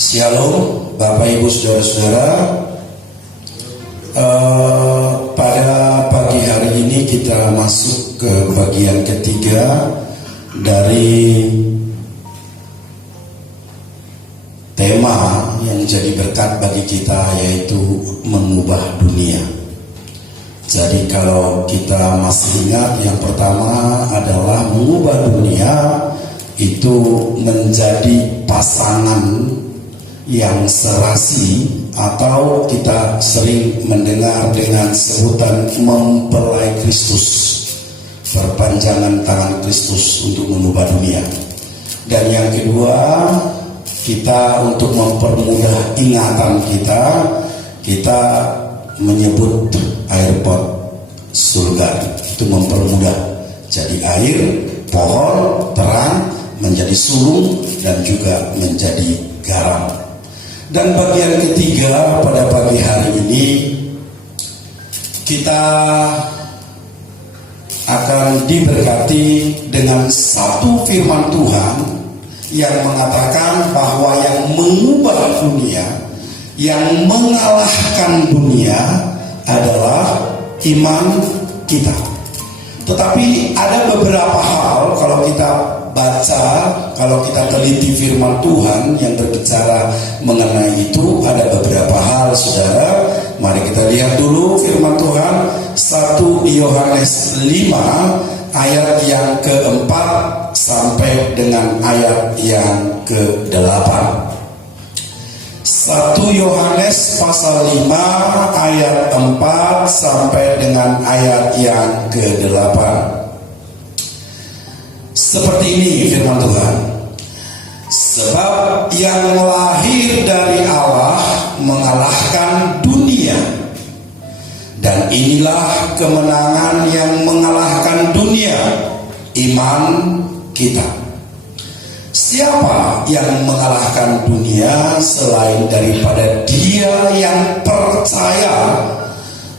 Shalom Bapak Ibu Saudara-saudara. Pada pagi hari ini kita masuk ke bagian ketiga dari tema yang jadi berkat bagi kita, yaitu mengubah dunia. Jadi kalau kita masih ingat, yang pertama adalah mengubah dunia itu menjadi pasangan yang serasi, atau kita sering mendengar dengan sebutan mempelai Kristus, perpanjangan tangan Kristus untuk mengubah dunia. Dan yang kedua, kita untuk mempermudah ingatan kita menyebut air pot surga, itu mempermudah. Jadi air, pohon, terang menjadi sulung dan juga menjadi garam. Dan bagian ketiga pada pagi hari ini kita akan diberkati dengan satu firman Tuhan yang mengatakan bahwa yang mengubah dunia, yang mengalahkan dunia adalah iman kita. Tetapi ada beberapa hal kalau kita baca, kalau kita teliti firman Tuhan yang berbicara mengenai itu, ada beberapa hal, saudara. Mari kita lihat dulu firman Tuhan. 1 Yohanes 5 ayat yang keempat sampai dengan ayat yang ke-8. 1 Yohanes pasal 5 ayat 4 sampai dengan ayat yang ke-8. Seperti ini firman Tuhan. Sebab yang lahir dari Allah mengalahkan dunia, dan inilah kemenangan yang mengalahkan dunia, iman kita. Siapa yang mengalahkan dunia selain daripada dia yang percaya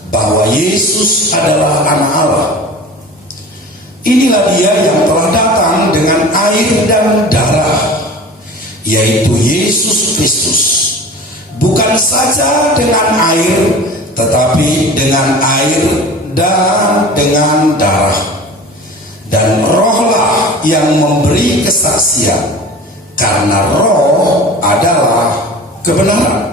bahwa Yesus adalah anak Allah? Inilah dia yang telah datang dengan air dan darah, yaitu Yesus Kristus. Bukan saja dengan air, tetapi dengan air dan dengan darah. Dan rohlah yang memberi kesaksian, karena roh adalah kebenaran.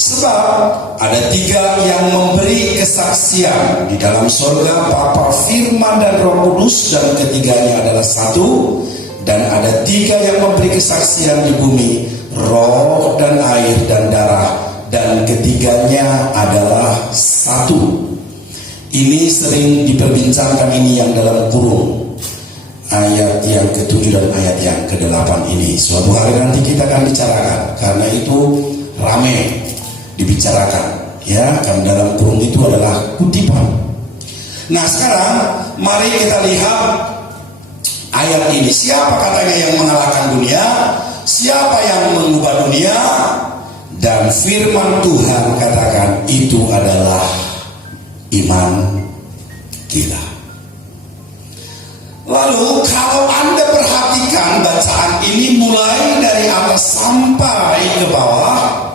Sebab ada 3 yang memberi kesaksian di dalam surga, Bapa, Firman, dan Roh Kudus, dan ketiganya adalah satu. Dan ada 3 yang memberi kesaksian di bumi, roh dan air dan darah, dan ketiganya adalah satu. Ini sering diperbincangkan, ini yang dalam kurung ayat yang ke-7 dan ayat yang ke-8 ini. Suatu hari nanti kita akan bicarakan, karena itu rame dibicarakan, ya, kan dalam kurung itu adalah kutipan. Nah, sekarang mari kita lihat ayat ini. Siapa katanya yang mengalahkan dunia? Siapa yang mengubah dunia? Dan firman Tuhan katakan itu adalah iman kita. Lalu kalau Anda perhatikan bacaan ini mulai dari atas sampai ke bawah,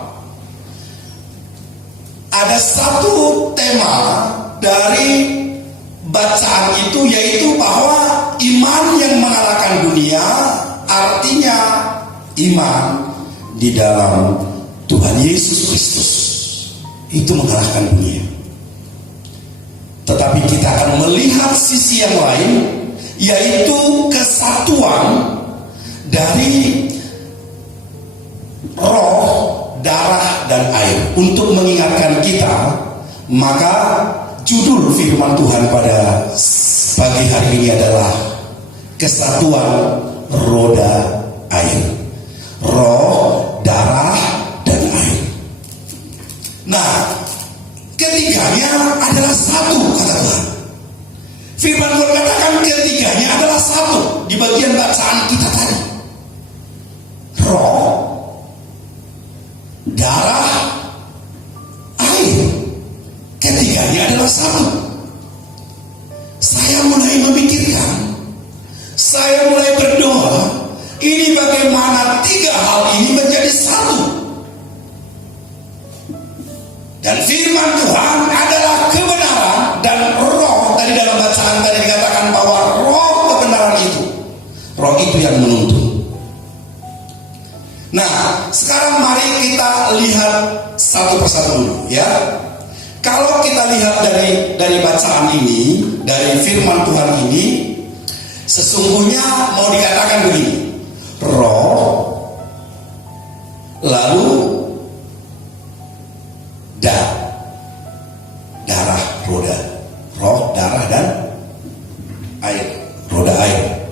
ada satu tema dari bacaan itu, yaitu bahwa iman yang mengalahkan dunia artinya iman di dalam Tuhan Yesus Kristus. Itu mengalahkan dunia. Tetapi kita akan melihat sisi yang lain, yaitu kesatuan dari roh, darah, dan air. Untuk mengingatkan kita, maka judul firman Tuhan pada pagi hari ini adalah kesatuan roda air. Roh, darah, dan air. Nah, ketiganya adalah satu, kata Tuhan. Firman Tuhan katakan ketiganya adalah satu di bagian bacaan kita tadi. Roh, darah, air, ketiganya adalah satu. Saya mulai memikirkan, saya mulai berdoa, ini bagaimana 3 hal ini menjadi satu. melihat satu persatu dulu ya. Kalau kita lihat dari bacaan ini, dari firman Tuhan ini, sesungguhnya mau dikatakan begini, roh, lalu darah, roda, roh, darah dan air, roda air,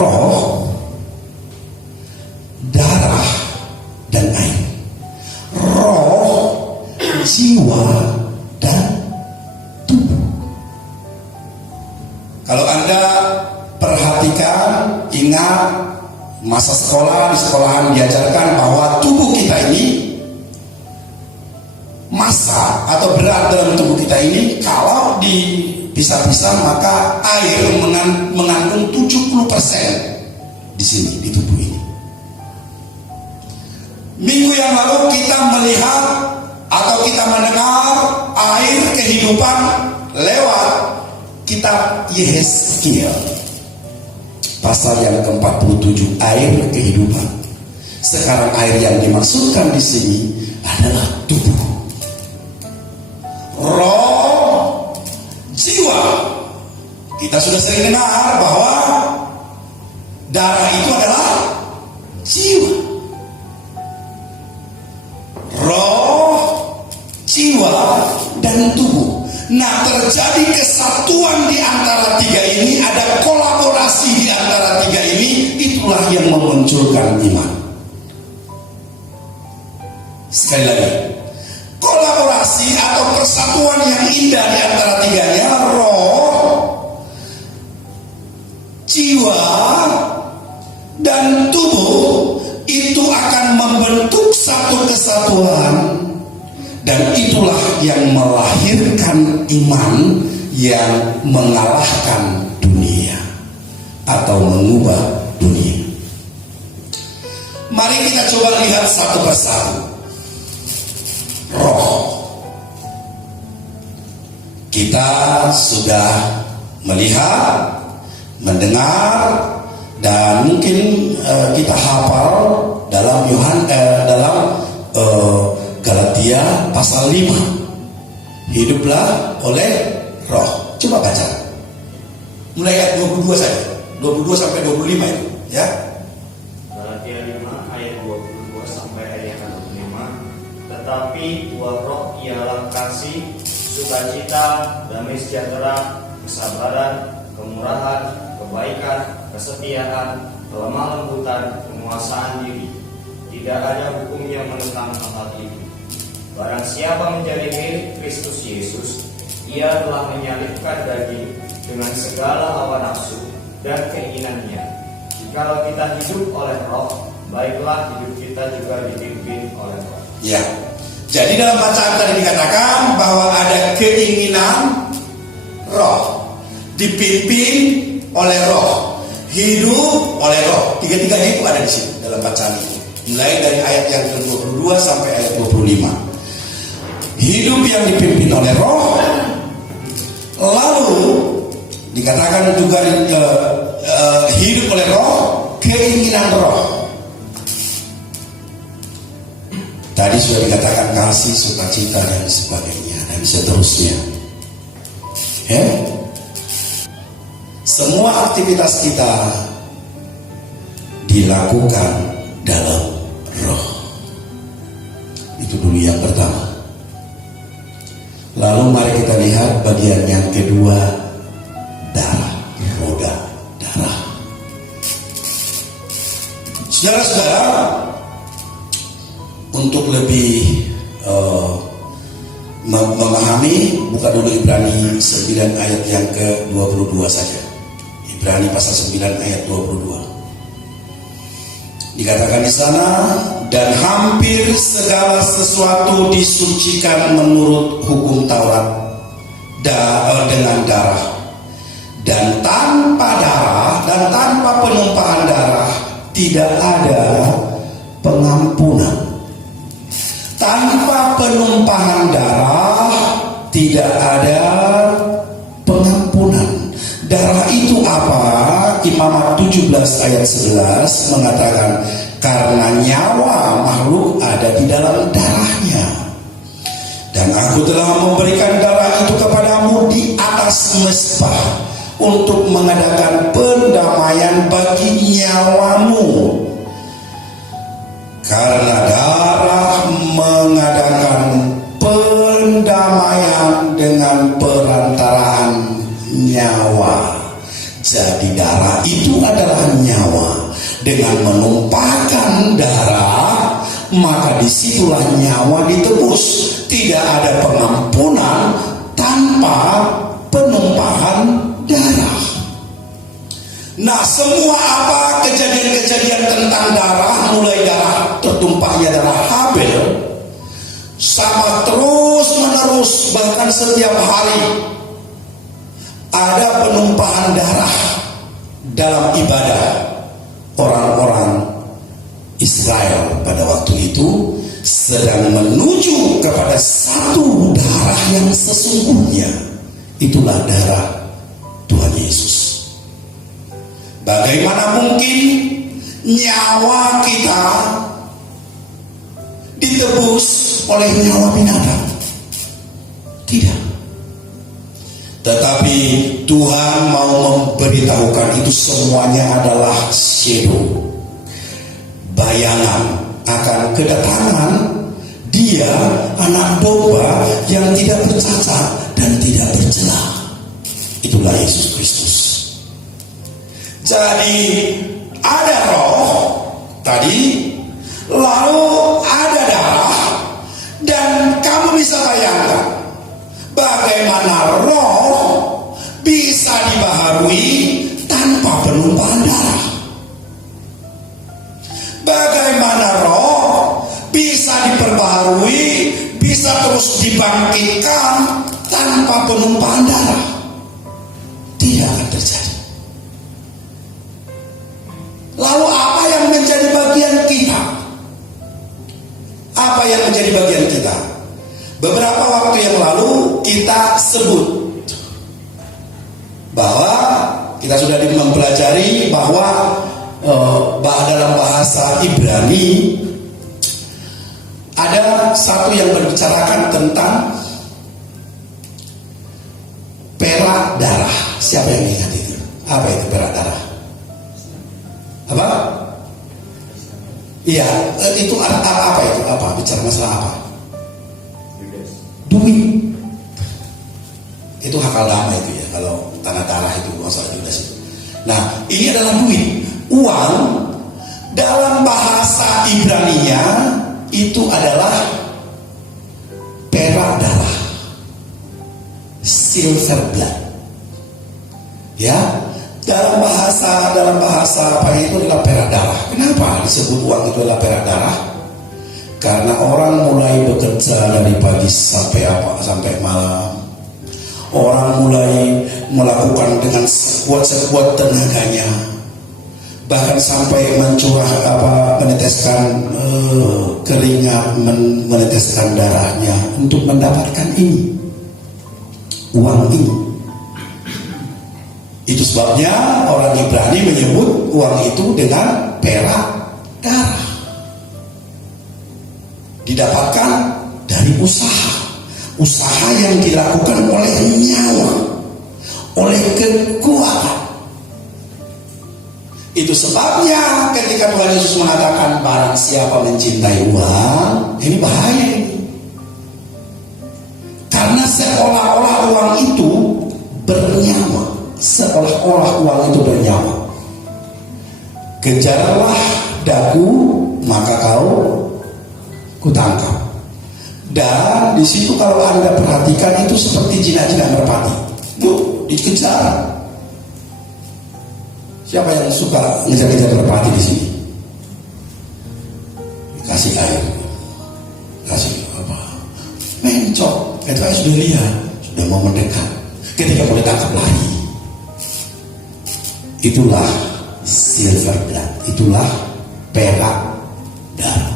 roh, darah dan air, roh, jiwa dan tubuh. Kalau Anda perhatikan, ingat masa sekolah, di sekolahan diajarkan bahwa tubuh kita ini, massa atau berat dalam tubuh kita ini kalau dipisah-pisah maka air mengandung 70% di sini, di tubuh ini. Minggu yang lalu kita melihat atau kita mendengar air kehidupan lewat kitab Yehezkiel pasal yang ke-47, air kehidupan. Sekarang air yang dimaksudkan di sini adalah tubuh, roh, jiwa. Kita sudah sering dengar bahwa darah itu adalah jiwa, roh, jiwa, dan tubuh. Nah, terjadi kesatuan di antara tiga ini, ada kolaborasi di antara tiga ini, itulah yang memunculkan iman. Sekali lagi, kolaborasi atau persatuan yang indah di antara tiganya, roh, jiwa, dan tubuh, itu akan membentuk satu kesatuan. Dan itulah yang melahirkan iman yang mengalahkan dunia atau mengubah dunia. Mari kita coba lihat satu persatu. Roh. Kita sudah melihat, mendengar, dan mungkin kita hafal dalam Galatia pasal 5. Hiduplah oleh roh. Coba baca. Mulai ayat 22 saja. 22 sampai 25 itu, ya. Galatia 5 ayat 22 sampai ayat 25. Tetapi buah roh ialah kasih, sukacita, damai sejahtera, kesabaran, kemurahan, kebaikan, kesetiaan, kelemah lembutan, penguasaan diri. Tidak ada hukum yang menentang hal itu. Barang siapa menjadi milik Kristus Yesus, ia telah menyalibkan daging dengan segala hawa nafsu dan keinginannya. Jikalau kita hidup oleh roh, baiklah hidup kita juga dipimpin oleh roh. Ya, jadi dalam bacaan tadi dikatakan bahwa ada keinginan roh, dipimpin oleh roh, hidup oleh roh. Tiga-tiganya itu ada di sini dalam bacaan itu. Mulai dari ayat yang ke-22 sampai ayat 25. Hidup yang dipimpin oleh roh. Lalu dikatakan juga hidup oleh roh, keinginan roh. Tadi sudah dikatakan kasih, sukacita, dan sebagainya, dan seterusnya. Semua aktivitas kita dilakukan dalam roh. Itu dulu yang pertama. Lalu mari kita lihat bagian yang kedua, darah, roda darah. Saudara-saudara, untuk lebih memahami, buka dulu Ibrani 9 ayat yang ke-22 saja. Ibrani pasal 9 ayat 22. Dikatakan di sana, dan hampir segala sesuatu disucikan menurut hukum Taurat dengan darah, dan tanpa darah dan tanpa penumpahan darah tidak ada pengampunan. Tanpa penumpahan darah tidak ada pengampunan. Darah itu apa? Imamat 17 ayat 11 mengatakan, karena nyawa makhluk ada di dalam darahnya. Dan aku telah memberikan darah itu kepadamu di atas mezbah untuk mengadakan pendamaian bagi nyawamu. Karena darah mengadakan pendamaian dengan perantaraan nyawa. Jadi darah itu adalah nyawa. Dengan menumpahkan darah, maka disitulah nyawa ditebus. Tidak ada pengampunan tanpa penumpahan darah. Nah, semua apa kejadian-kejadian tentang darah, mulai darah tertumpahnya darah Habel, sama terus menerus, bahkan setiap hari ada penumpahan darah dalam ibadah orang-orang Israel pada waktu itu sedang menuju kepada satu darah yang sesungguhnya. Itulah darah Tuhan Yesus. Bagaimana mungkin nyawa kita ditebus oleh nyawa binatang? Tidak. Tetapi Tuhan mau memberitahukan itu semuanya adalah shadow, bayangan akan kedatangan Dia, anak domba yang tidak bercacat dan tidak bercela. Itulah Yesus Kristus. Jadi ada roh tadi, lalu ada darah, dan kamu bisa bayangkan bagaimana roh bisa dibaharui tanpa penumpahan darah. Bagaimana roh bisa diperbaharui, bisa terus dibangkitkan tanpa penumpahan darah? Tidak akan terjadi. Lalu apa yang menjadi bagian kita? Apa yang menjadi bagian kita? Beberapa waktu yang lalu kita sebut bahwa kita sudah mempelajari bahwa dalam bahasa Ibrani ada satu yang berbicarakan tentang perak darah. Siapa yang ingat itu? Apa itu perak darah? Apa? Iya, itu apa itu? Apa? Bicara masalah apa? Duit. Itu hakal lama itu ya, kalau tanah darah itu masalah Judas itu. Nah, ini adalah duit, uang. Dalam bahasa Ibraninya itu adalah perak darah, silver blood. Ya, dalam bahasa apa itu adalah perak darah. Kenapa disebut uang itu adalah perak darah? Karena orang mulai bekerja dari pagi sampai malam. Orang mulai melakukan dengan sekuat tenaganya, bahkan sampai meneteskan keringat, meneteskan darahnya untuk mendapatkan ini, uang ini. Itu sebabnya orang Ibrani menyebut uang itu dengan perak darah. Didapatkan dari usaha yang dilakukan oleh nyawa, oleh kekuatan. Itu sebabnya ketika Tuhan Yesus mengatakan barang siapa mencintai uang, ini bahaya ini. Karena seolah-olah uang itu bernyawa. Seolah-olah uang itu bernyawa. Kejarlah daku, maka kau kutangkap. Dan di situ kalau Anda perhatikan itu seperti jinak-jinak merpati. Tuh, dikejar. Siapa yang suka ngejar-ngejar merpati di sini? Kasih air, kasih apa? Mencok. Itu saya sudah lihat, sudah mau mendekat. Ketika mau ditangkap lari. Itulah silver blood, itulah perak darah.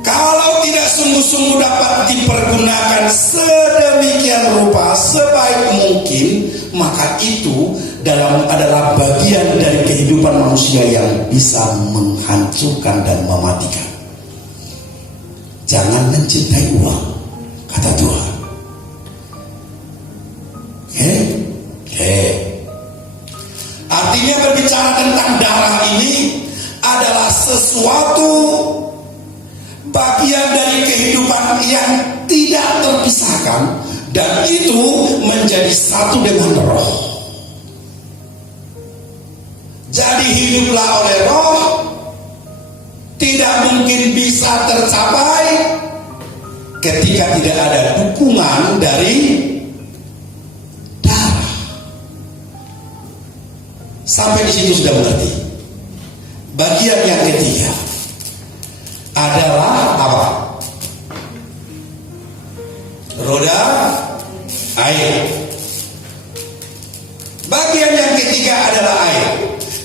Kalau tidak sungguh-sungguh dapat dipergunakan sedemikian rupa sebaik mungkin, maka itu adalah bagian dari kehidupan manusia yang bisa menghancurkan dan mematikan. Jangan mencintai uang, kata Tuhan. Artinya berbicara tentang darah ini adalah sesuatu bagian dari kehidupan yang tidak terpisahkan, dan itu menjadi satu dengan roh. Jadi hiduplah oleh roh tidak mungkin bisa tercapai ketika tidak ada dukungan dari darah. Sampai di situ sudah mengerti. Bagian yang ketiga adalah apa? Roda air. Bagian yang ketiga adalah air.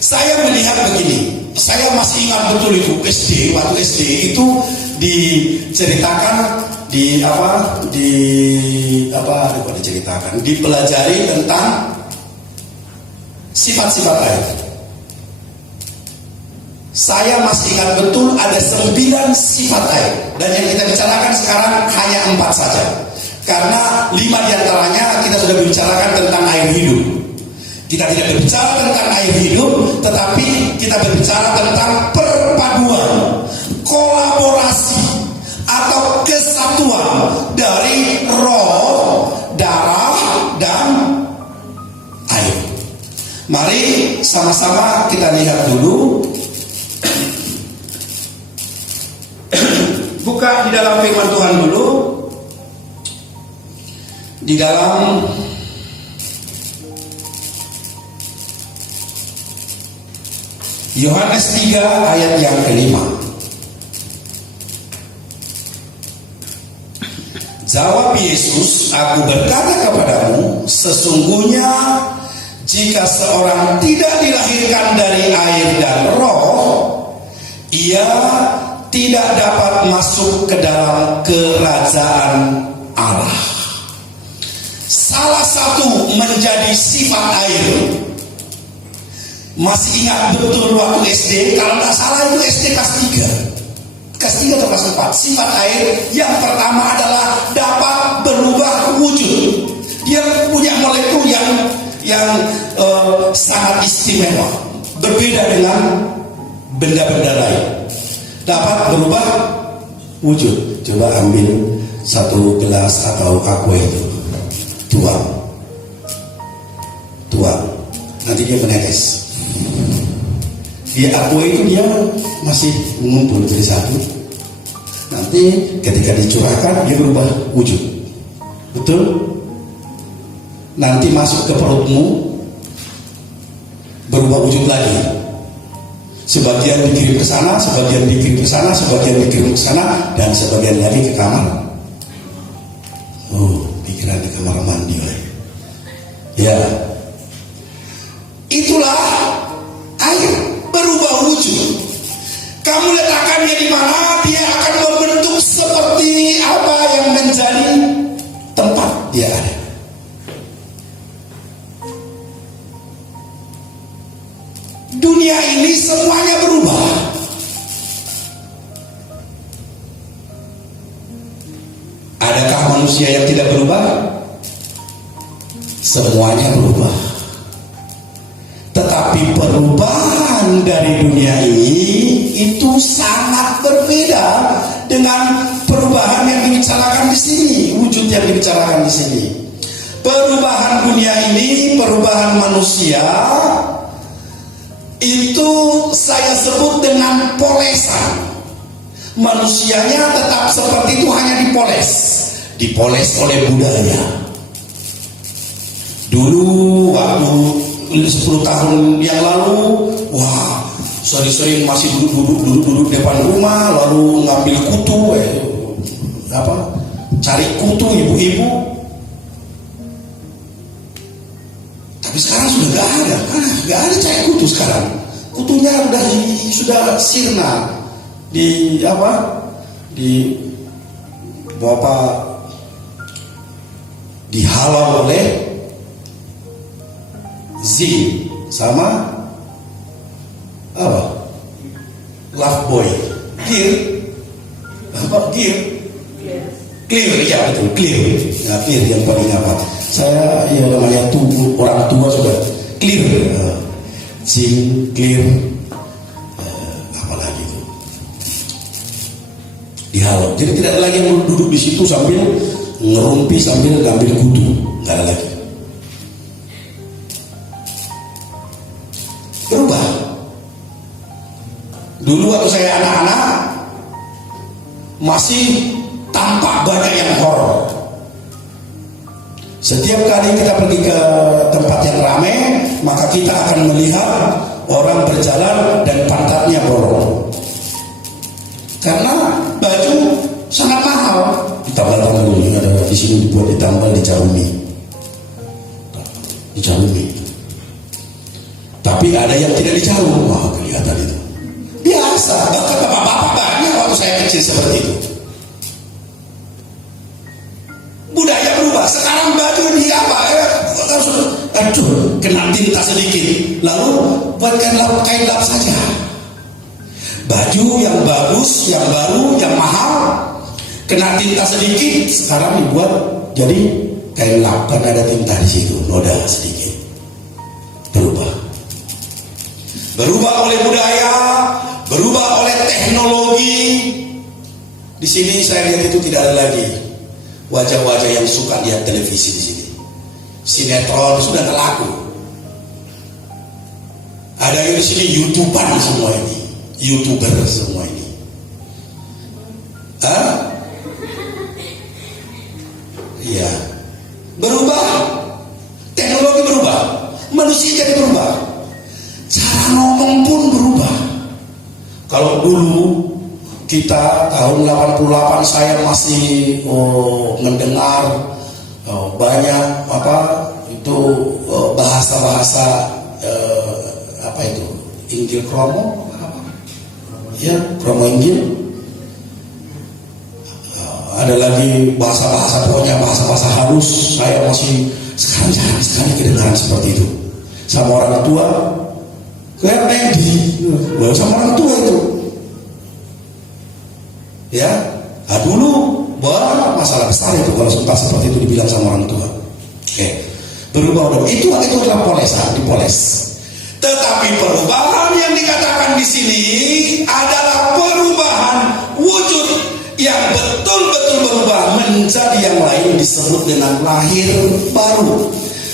Saya melihat begini, saya masih ingat betul itu waktu SD itu diceritakan dipelajari tentang sifat-sifat air. Saya masih ingat betul ada 9 sifat air, dan yang kita bicarakan sekarang hanya 4 saja. Karena 5 diantaranya kita sudah membicarakan tentang air hidup. Kita tidak berbicara tentang air hidup, tetapi kita berbicara tentang perpaduan, kolaborasi, atau kesatuan dari roh, darah, dan air. Mari sama-sama kita lihat dulu. Buka di dalam firman Tuhan dulu. Di dalam Yohanes 3 ayat yang ke-5. Jawab Yesus, "Aku berkata kepadamu, sesungguhnya jika seorang tidak dilahirkan dari air dan roh, ia tidak dapat masuk ke dalam kerajaan Allah." Salah satu menjadi sifat air. Masih ingat betul waktu SD, kalau tidak salah itu SD kelas 3. Kelas 3 atau kelas 4. Sifat air yang pertama adalah dapat berubah wujud. Dia punya molekul yang sangat istimewa, berbeda dengan benda-benda lain. Dapat berubah wujud. Coba ambil satu gelas atau aqua itu, tuang, nanti dia menetes. Di aqua itu dia masih mengumpul jadi satu. Nanti ketika dicurahkan dia berubah wujud, betul? Nanti masuk ke perutmu berubah wujud lagi. Sebagian dikirim ke sana, sebagian dikirim ke sana, sebagian dikirim ke sana, dan sebagian lagi ke kamar. Oh, pikiran di kamar mandi, ya. Itulah air berubah wujud. Kamu letakkannya di mana, dia akan membentuk seperti apa yang menjadi tempat dia ada. Dunia ini semuanya berubah. Adakah manusia yang tidak berubah? Semuanya berubah. Tetapi perubahan dari dunia ini itu sangat berbeda dengan perubahan yang dibicarakan di sini, wujud yang dibicarakan di sini. Perubahan dunia ini, perubahan manusia, itu saya sebut dengan polesan. Manusianya tetap seperti itu, hanya dipoles oleh budaya. Dulu waktu 10 tahun yang lalu, wah, sering-sering masih duduk depan rumah, lalu ngambil kutu, cari kutu ibu-ibu. Tapi sekarang sudah nggak ada cari kutu sekarang. Kutunya sudah sirna, dihalau oleh Zing sama apa? Love boy. Gear. Apa gear? Clear, ya betul, clear. Ya, clear yang paling apa? Saya ya namanya orang tua sudah clear. Zing, clear. Apalagi itu? Dihalau. Jadi tidak ada lagi yang duduk di situ sambil ngerumpi sambil ngambil kutu. Nggak ada lagi. Berubah. Dulu waktu saya anak-anak masih tampak banyak yang horor. Setiap kali kita pergi ke tempat yang ramai, maka kita akan melihat orang berjalan dan pantatnya bolong. Karena baju sangat mahal. Ditambal-tambal dulu, ada di sini dibuat ditambal di Carumi. Di Carumi. Tapi ada yang tidak dijarum, wah kelihatan itu. Biasa, bahkan bapak-bapak banyak waktu saya kecil seperti itu. Budaya berubah, sekarang baju di apa ya? Aduh, kena tinta sedikit, lalu buatkan kain lap saja. Baju yang bagus, yang baru, yang mahal, kena tinta sedikit, sekarang dibuat jadi kain lap karena ada tinta di situ, noda sedikit. Berubah oleh budaya, berubah oleh teknologi. Di sini saya lihat itu tidak ada lagi wajah-wajah yang suka lihat televisi di sini. Sinetron sudah tak laku. Ada yang di sini YouTuber semua ini, YouTuber semua ini. Iya. Berubah. Teknologi berubah. Manusia jadi berubah. Cara ngomong pun berubah. Kalau dulu kita tahun 88 saya masih mendengar banyak itu bahasa-bahasa apa itu Injil kromo ya kromo Injil. Ada lagi bahasa-bahasa pokoknya bahasa-bahasa halus. Saya masih sekarang jarang sekali kedengaran seperti itu sama orang tua. Kayak Nedi, sama orang tua itu. Ya, dulu masalah besar itu kalau sempat seperti itu dibilang sama orang tua. Berubah udah. Itu adalah polesan, dipoles. Tetapi perubahan yang dikatakan di sini adalah perubahan wujud yang betul-betul berubah menjadi yang lain, disebut dengan lahir baru.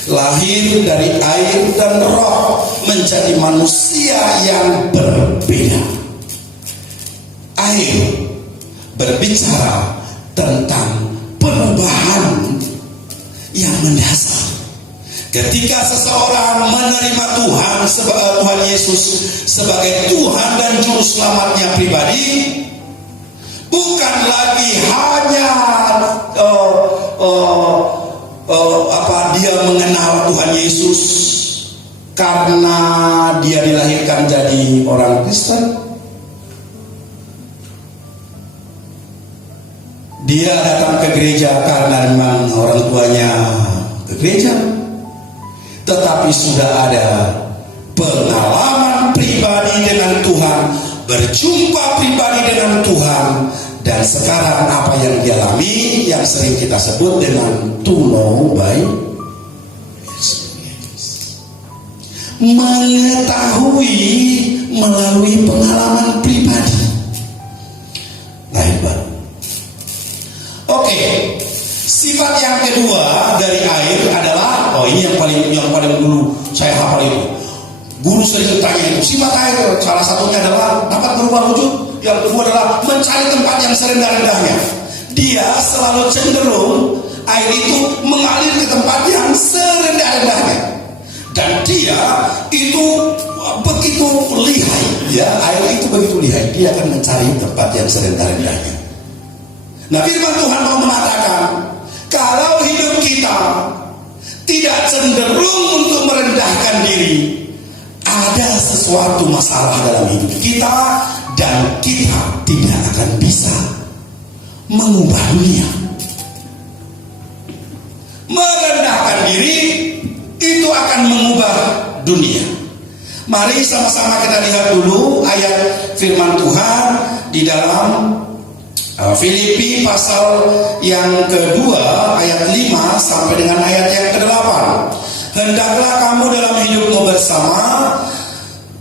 Lahir dari air dan roh menjadi manusia yang berbeda. Air berbicara tentang perubahan yang mendasar. Ketika seseorang menerima Tuhan Yesus sebagai Tuhan dan Juru Selamatnya pribadi, bukan lagi hanya dia mengenal Tuhan Yesus karena dia dilahirkan jadi orang Kristen. Dia datang ke gereja karena memang orang tuanya ke gereja. Tetapi sudah ada pengalaman pribadi dengan Tuhan, berjumpa pribadi dengan Tuhan. Dan sekarang apa yang dialami yang sering kita sebut dengan to know by mengetahui melalui pengalaman pribadi. Lahir baru. Oke. Sifat yang kedua dari air adalah ini yang paling dulu saya hafal itu. Guru sering tanya itu. Sifat air salah satunya adalah dapat berubah wujud. Yang kedua adalah mencari tempat yang serendah-rendahnya. Dia selalu cenderung air itu mengalir ke tempat yang serendah-rendahnya. Dan dia itu begitu lihai, ya, air itu begitu lihai. Dia akan mencari tempat yang serendah-rendahnya. Nah, firman Tuhan mau mengatakan, kalau hidup kita tidak cenderung untuk merendahkan diri, ada sesuatu masalah dalam hidup kita. Dan kita tidak akan bisa mengubah dunia. Merendahkan diri itu akan mengubah dunia. Mari sama-sama kita lihat dulu ayat firman Tuhan di dalam Filipi pasal yang kedua ayat 5 sampai dengan ayat yang ke-8. Hendaklah kamu dalam hidupmu bersama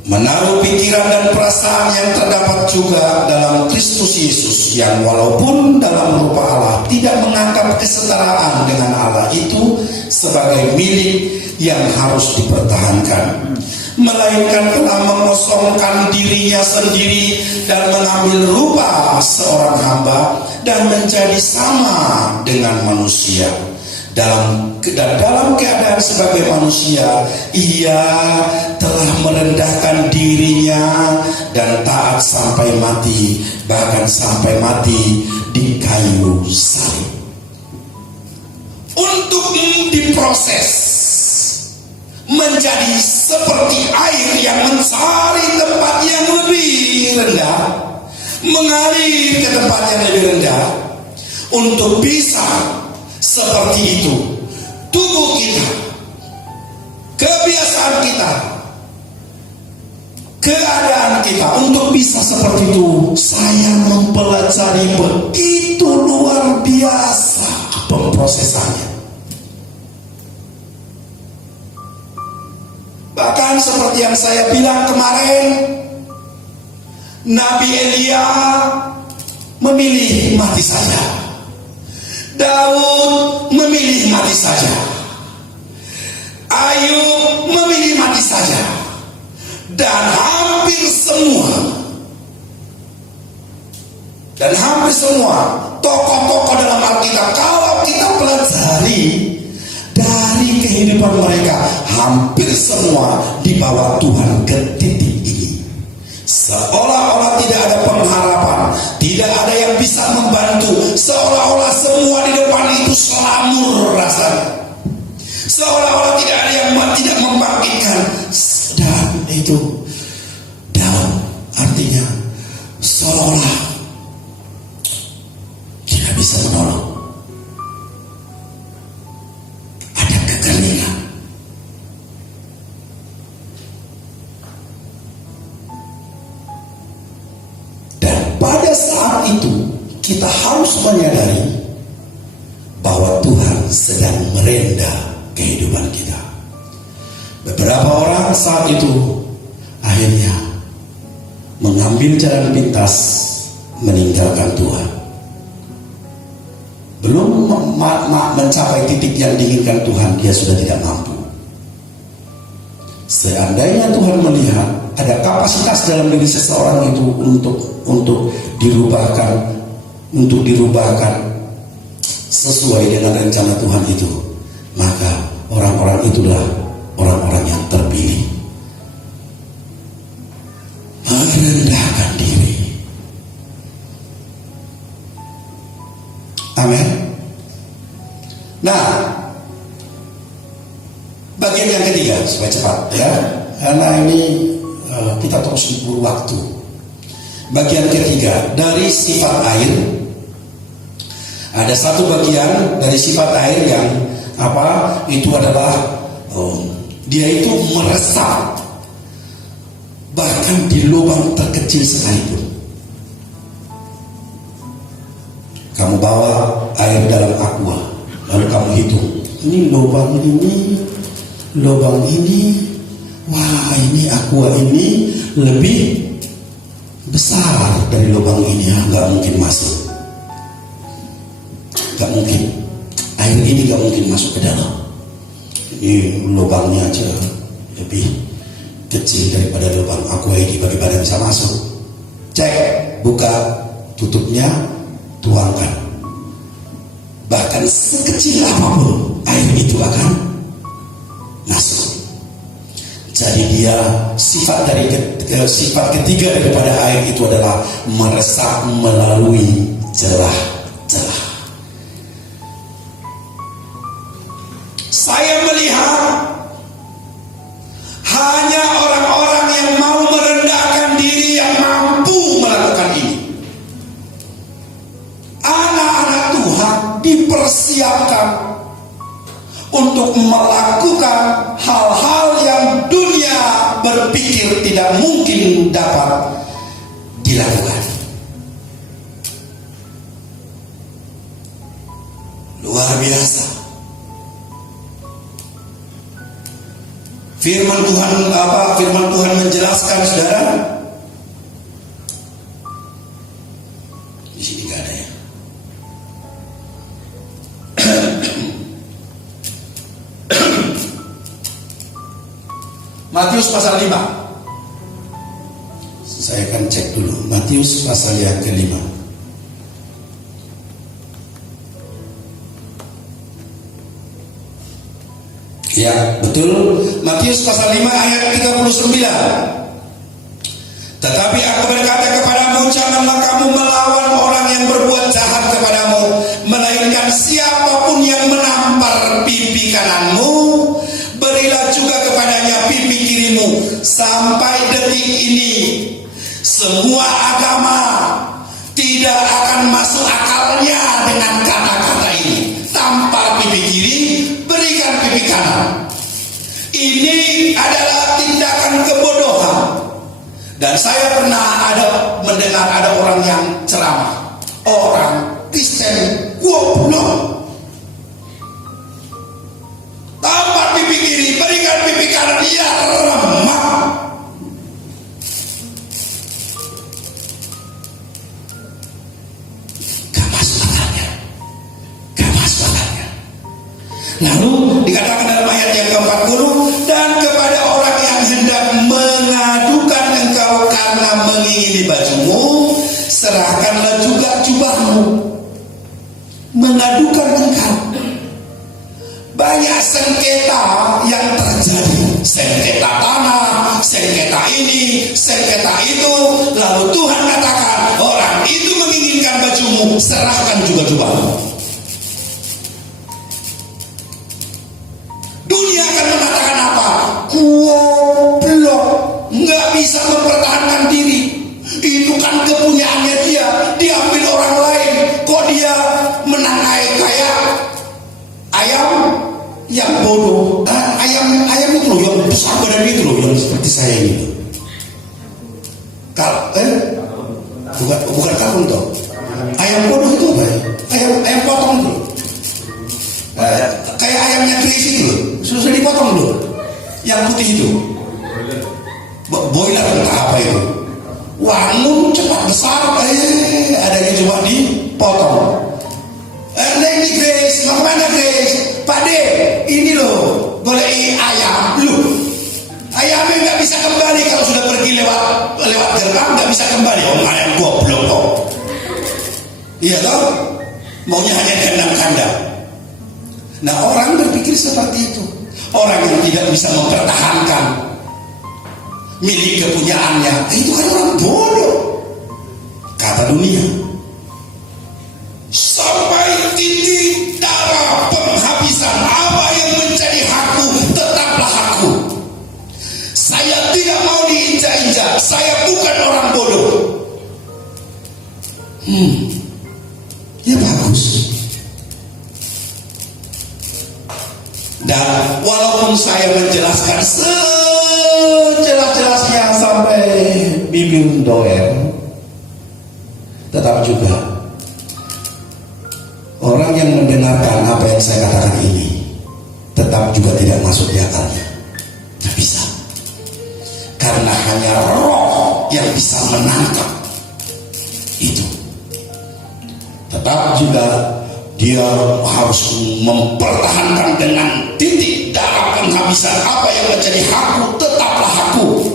menaruh pikiran dan perasaan yang terdapat juga dalam Kristus Yesus, yang walaupun dalam rupa Allah tidak menganggap kesetaraan dengan Allah itu sebagai milik yang harus dipertahankan, melainkan telah mengosongkan dirinya sendiri dan mengambil rupa seorang hamba dan menjadi sama dengan manusia. Dalam keadaan sebagai manusia, ia telah merendahkan dirinya dan taat sampai mati, bahkan sampai mati di kayu salib. Untuk diproses menjadi seperti air yang mencari tempat yang lebih rendah, mengalir ke tempat yang lebih rendah. Untuk bisa seperti itu, tubuh kita, kebiasaan kita, keadaan kita, untuk bisa seperti itu, saya mempelajari begitu luar biasa pemprosesannya. Bahkan seperti yang saya bilang kemarin, Nabi Elia memilih mati saja. Daud memilih mati saja. Ayub memilih mati saja. Dan hampir semua tokoh-tokoh dalam Alkitab, kalau kita pelajari dari kehidupan mereka, hampir semua dibawa Tuhan ke titik ini. Seolah-olah tidak ada pengharapan, tidak ada yang bisa membantu, seolah-olah semua di depan itu selamur rasanya, seolah-olah tidak ada yang tidak membangkitkan. Dan itu down, artinya seolah-olah tidak bisa menolong. Ada kekeringan. Pada saat itu kita harus menyadari bahwa Tuhan sedang merenda kehidupan kita. Beberapa orang saat itu akhirnya mengambil jalan pintas meninggalkan Tuhan. Belum mencapai titik yang diinginkan Tuhan, dia sudah tidak mampu. Seandainya Tuhan melihat ada kapasitas dalam diri seseorang itu untuk dirubahkan sesuai dengan rencana Tuhan itu, maka orang-orang itulah orang-orang yang terpilih, merendahkan diri. Amin. Nah, bagian yang ketiga, supaya cepat ya, karena ini kita terus berburu waktu. Bagian ketiga dari sifat air, ada satu bagian dari sifat air yang itu adalah dia itu meresap bahkan di lubang terkecil sekalipun. Kamu bawa air dalam aqua, lalu kamu hitung, ini lubang ini, wah ini aqua ini lebih besar dari lubang ini, nggak mungkin masuk, nggak mungkin, air ini nggak mungkin masuk ke dalam. Ini lubangnya aja lebih kecil daripada lubang aqua ini, bagaimana bisa masuk? Cek, buka, tutupnya, tuangkan. Bahkan sekecil apapun air itu akan masuk. Jadi dia sifat ketiga daripada air itu adalah meresap melalui celah-celah. Saya melihat hanya orang-orang yang mau merendahkan diri yang mampu melakukan ini. Anak-anak Tuhan dipersiapkan untuk melakukan hal-hal yang dunia berpikir tidak mungkin dapat dilakukan. Luar biasa. Firman Tuhan menjelaskan, saudara. Di sini nggak ada ya. Matius pasal 5. Saya akan cek dulu. Matius pasal yang ke-5. Ya, betul. Matius pasal 5 ayat 39. Tetapi aku berkata kepadamu, janganlah kamu melawan orang yang berbuat jahat kepadamu, melainkan siapapun yang menampar pipi kananmu, berilah juga kepadanya pipi kirimu. Sampai detik ini, semua agama tidak akan masuk akalnya dengan kata-kata ini. Tampar pipi kiri, berikan pipi kanan. Ini adalah tindakan kebodohan. Dan saya pernah mendengar ada orang yang ceramah, orang Kristen goblok. Tampar pipi kiri, berikan pipi kanan, ya remah. Gak masuk akalnya. Lalu dikatakan dalam ayat yang ke-40, dan kepada orang yang hendak mengadukan engkau karena mengingini bajumu, serahkanlah juga jubahmu. Mengadukan engkau. Banyak sengketa yang terjadi. Sengketa tanah, sengketa ini, sengketa itu. Lalu Tuhan katakan, orang itu menginginkan bajumu, serahkan juga jubahmu. Dunia akan mengatakan apa? Goblok, nggak bisa mempertahankan diri. Itu kan kepunyaannya dia, diambil orang lain. Kok dia menang kayak ayam yang bodoh? Ayam itu loh yang besar badan itu loh, yang seperti saya ini. Bukan kalkun toh. Ayam bodoh itu apa? Ayam potong itu. Kayak ayamnya Grace itu loh, susah dipotong loh. Yang putih itu boiler entah apa itu. Wangun cepat besar, adanya cuma dipotong. Ini Grace, mau kemana Grace? Pak De, ini loh, boleh ayam lu. Ayamnya nggak bisa kembali kalau sudah pergi lewat gerbang, nggak bisa kembali. Oh, ayam goblok kok. Iya toh, maunya hanya kandang-kandang. Nah, orang berpikir seperti itu. Orang yang tidak bisa mempertahankan milik kepunyaannya, itu kan orang bodoh. Kata dunia, sampai titik darah penghabisan, apa yang menjadi hakku tetaplah hakku. Saya tidak mau diinjak-injak. Saya bukan orang bodoh. Ya bagus. Dan walaupun saya menjelaskan sejelas-jelasnya sampai bibir doer, tetap juga orang yang mendengarkan apa yang saya katakan ini tetap juga tidak masuk di akalnya. Tidak bisa. Karena hanya roh yang bisa menangkap itu. Tetap juga dia harus mempertahankan dengan titik darah penghabisan. Apa yang menjadi hakku tetaplah hakku.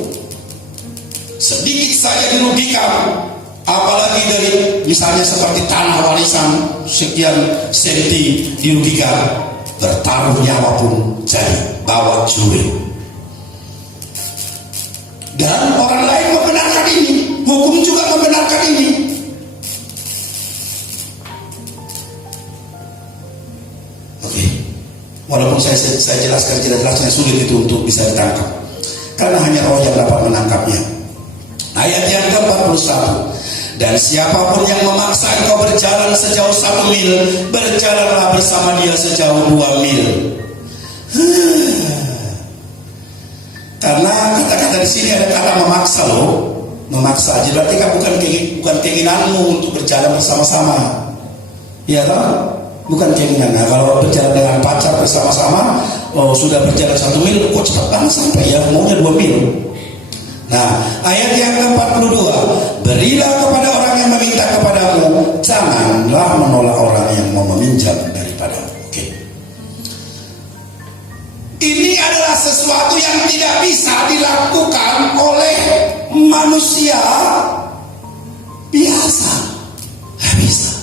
Sedikit saja dirugikan, apalagi dari misalnya seperti tanah warisan sekian senti dirugikan, bertaruh nyawa pun jadi bawa curi. Dan orang lain membenarkan ini, hukum juga membenarkan ini. Walaupun saya jelaskan jelasnya sulit itu untuk bisa ditangkap, karena hanya roh yang dapat menangkapnya. Ayat yang ke-41, dan siapapun yang memaksa engkau berjalan sejauh 1 mil, berjalanlah bersama dia sejauh 2 mil. Karena sini ada kata memaksa loh. Memaksa. Jadi berarti kan bukan keinginanmu untuk berjalan bersama-sama. Iya toh? Bukan keinginan. Nah, kalau berjalan dengan pacar bersama-sama, sudah berjalan 1 mil, kok cepat banget sampai ya, maunya 2 mil. Nah, ayat yang ke-42, berilah kepada orang yang meminta kepadamu, janganlah menolak orang yang mau meminjam daripadamu. Oke. Ini adalah sesuatu yang tidak bisa dilakukan oleh manusia biasa. Tidak bisa.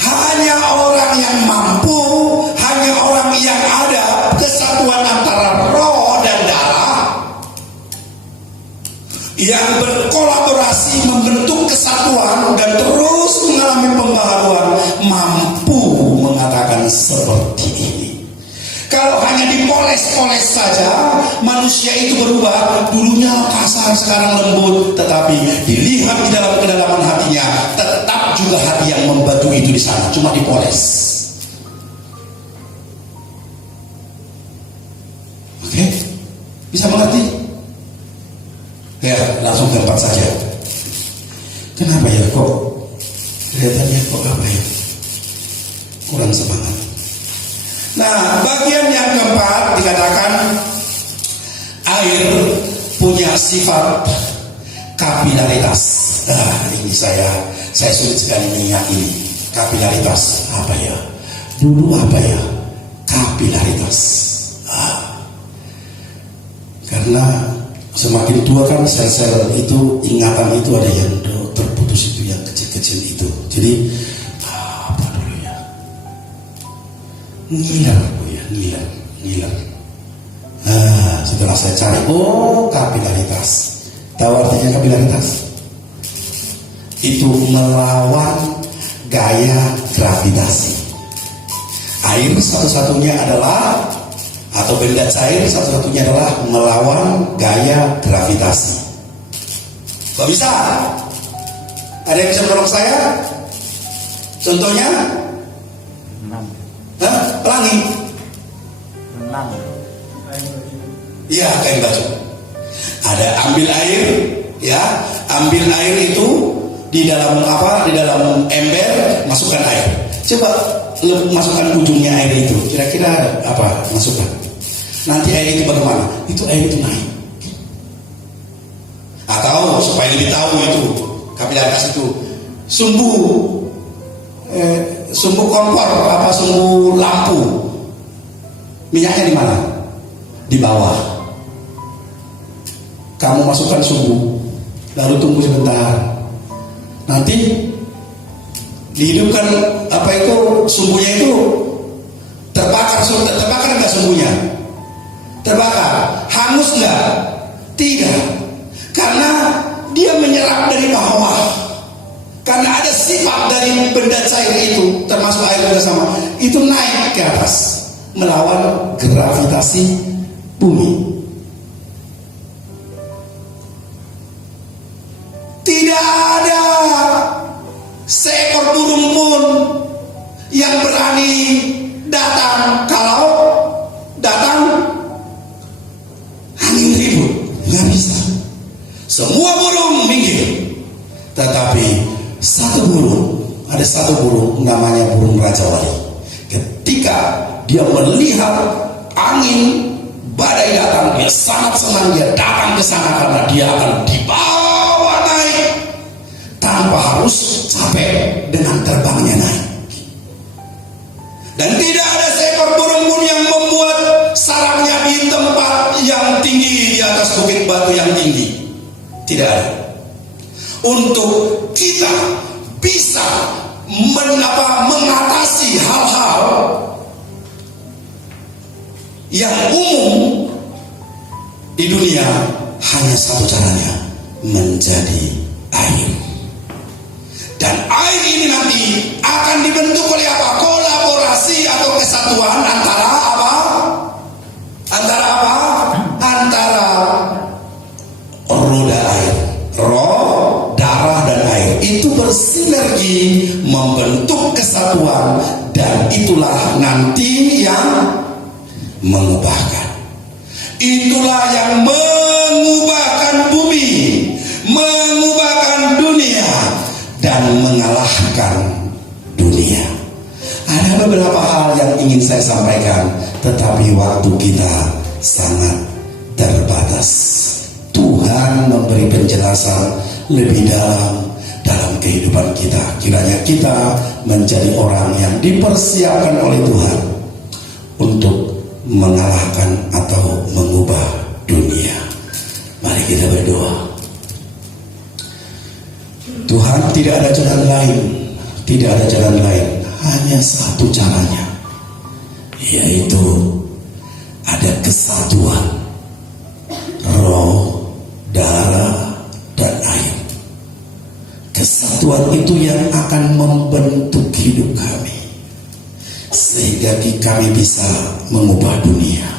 Hanya orang yang mampu, hanya orang yang ada kesatuan antara roh dan darah, yang berkolaborasi membentuk kesatuan dan terus mengalami pembaharuan, mampu mengatakan seperti ini. Kalau hanya dipoles-poles saja, manusia itu berubah. Dulunya kasar, sekarang lembut. Tetapi dilihat di dalam kedalaman hatinya, tetap juga hati yang membatu itu di sana, cuma dipoles. Oke? Bisa mengerti? Ya, langsung ke 4 saja. Kenapa ya kok kelihatannya kok apa ya? Kurang semangat. Nah, bagian yang keempat dikatakan air punya sifat kapilaritas. Nah, ini saya sulit sekali meyakini kapilaritas apa ya? Dulu apa ya? Kapilaritas. Karena semakin tua kan sel-sel itu, ingatan itu ada yang terputus itu, yang kecil-kecil itu. Jadi apa dulu ya? Ngiler. Setelah saya cari, kapilaritas. Tahu artinya kapilaritas? Itu melawan gaya gravitasi. Air satu-satunya adalah, atau benda cair satu-satunya adalah melawan gaya gravitasi. Kok bisa? Ada yang bisa menolong saya? Contohnya? Pelangi. Iya, kain baju. Ada ambil air, ya, ambil air itu di dalam Di dalam ember, masukkan air. Coba masukkan ujungnya air itu. Kira-kira apa? Masukkan. Nanti air itu bagaimana? Air itu naik. Atau supaya lebih tahu itu kapilaritas itu, sumbu kompor, sumbu lampu, minyaknya di mana? Di bawah. Kamu masukkan sumbu, lalu tunggu sebentar. Nanti dihidupkan sumbunya itu terbakar nggak sumbunya? Terbakar. Hangus nggak? Tidak. Karena dia menyerap dari bawah. Karena ada sifat dari benda cair itu, termasuk air juga sama, itu naik ke atas melawan gravitasi bumi. Tidak ada seekor burung pun yang berani datang kalau datang angin ribut. Nggak bisa. Semua burung minggir. Tetapi ada satu burung namanya burung Raja Wali. Ketika dia melihat angin badai datang, dia sangat senang, dia datang ke sana karena dia akan dibawa naik tanpa harus capek dengan terbangnya naik. Dan tidak ada seekor burung pun yang membuat sarangnya di tempat yang tinggi, di atas bukit batu yang tinggi. Tidak ada. Untuk kita bisa mengatasi hal-hal yang umum di dunia, hanya satu caranya, menjadi air. Dan air ini nanti akan dibentuk oleh apa? Kolaborasi atau kesatuan antara apa? Antara roda air, roh, darah dan air itu bersinergi membentuk kesatuan, dan itulah nanti yang mengubahkan. Itulah yang mengubah dan mengalahkan dunia. Ada beberapa hal yang ingin saya sampaikan, tetapi waktu kita sangat terbatas. Tuhan memberi penjelasan lebih dalam kehidupan kita. Kiranya kita menjadi orang yang dipersiapkan oleh Tuhan untuk mengalahkan atau mengubah dunia. Mari kita berdoa. Tuhan, tidak ada jalan lain, tidak ada jalan lain, hanya satu caranya, yaitu ada kesatuan roh, darah, dan air. Kesatuan itu yang akan membentuk hidup kami, sehingga kami bisa mengubah dunia.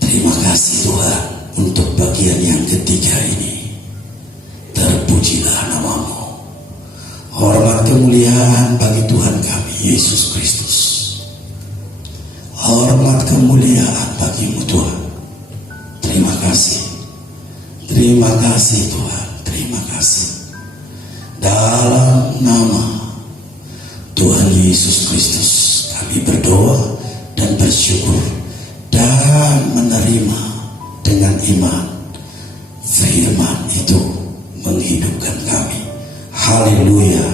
Terima kasih Tuhan untuk bagian yang ketiga ini. Terpujilah nama-Mu. Hormat kemuliaan bagi Tuhan kami Yesus Kristus. Hormat kemuliaan bagi-Mu Tuhan. Terima kasih. Terima kasih Tuhan. Terima kasih. Dalam nama Tuhan Yesus Kristus kami berdoa dan bersyukur dan menerima dengan iman. Firman itu menghidupkan kami. Haleluya.